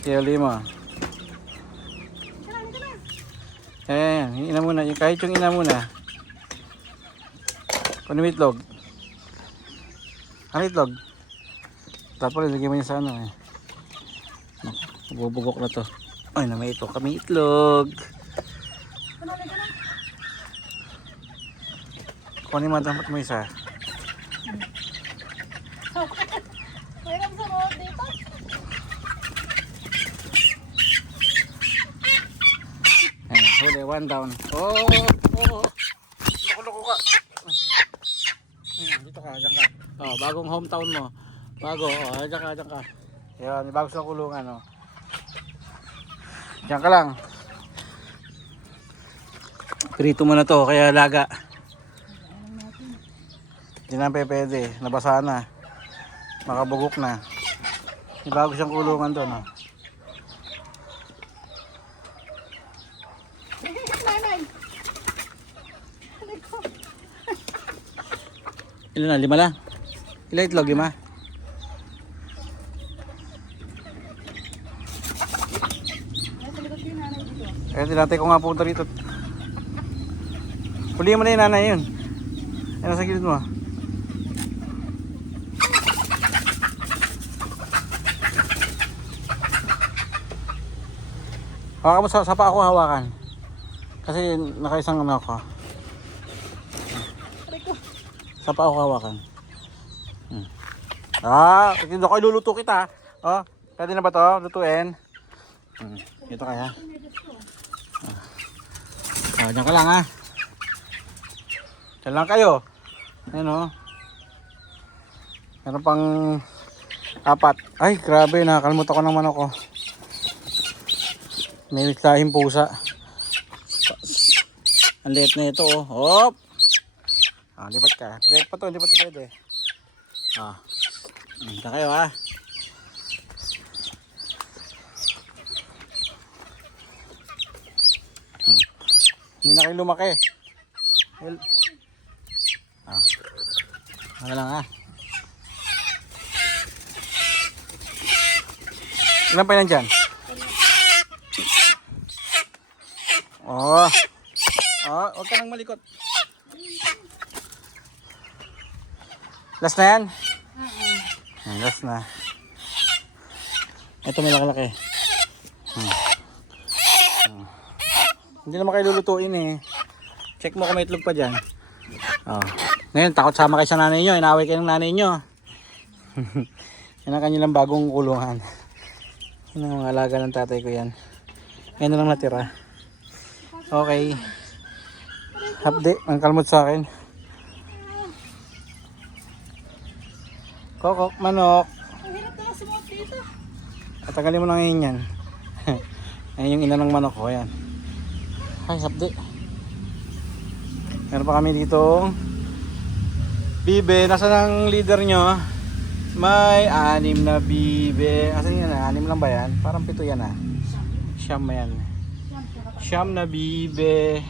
Kaya lima. Ayan, yung ina muna. Kahit yung ina muna. Kung yung itlog. Ano itlog? Tapos ilagay mo yun sa ano eh. Bubugok na to. Ay, na may itlog. Kami itlog. Kunin mo dapat mo isa. Mayroon sa mga dito. Ayan, huli, one down. Oh, oh. Loko ka. Ayan, dito ka, dyan ka. Oh, bagong hometown mo. Bago, oh, dyan ka. Ayan, may bago sa kulungan, oh. Dyan ka lang. Prito mo na to, kaya laga. Hindi na pwede, nabasa na. Makabugok na. May bago siyang kulungan doon, oh. Nanay. Ilan na? 5 lang? Ilan itlog? 5? Nasa likod din nanay dito. Kaya tinatay ko nga punta rito. Huliin mo na yung nanay yun. Ayun sa gilid mo. Hawakan mo sa pa ako hawakan. Kasi nakaisang ano ako. Sa pa ako hawakan. Hindi ko iluluto kita. Oh, pwede na ba to? Lutuin. Ito kaya. Diyan ka lang ha. Diyan lang kayo. Ayan o. Meron pang 4. Ay, grabe. Nakakalimutan ko ng manok ko. May lahing pusa. Ang liit na ito oh. Hop! Lipat ka. Lipat pa to. Hindi pa to pwede. Diyan kayo ha. Hindi na kayo lumaki. Well, ano lang ha. Ilan pa yan dyan? Huwag ka nang malikot. Last na yan? Last na. Ito may laki-laki. Hindi naman kayo lulutuin eh. Check mo kung may itlog pa dyan. Ngayon, takot sama kayo sa nanay nyo. Inaway kayo ng nanay nyo. Yan ang kanilang bagong kulungan. Yan ang mga alaga ng tatay ko yan. Ngayon na lang natira. Okay. Update. Ang kalmot sa akin. Kokok, manok. Ang hirap na sumuot dito. Tagalin mo lang ngayon yan. Ayan yung ina ng manok ko. Ayan. Ay, update. Meron pa kami dito. Bibe. Nasaan ang leader nyo? May 6 na bibe. Asan yan? 6 lang ba yan? Parang 7 yan ah. Siyam yan. Siyam na bibe.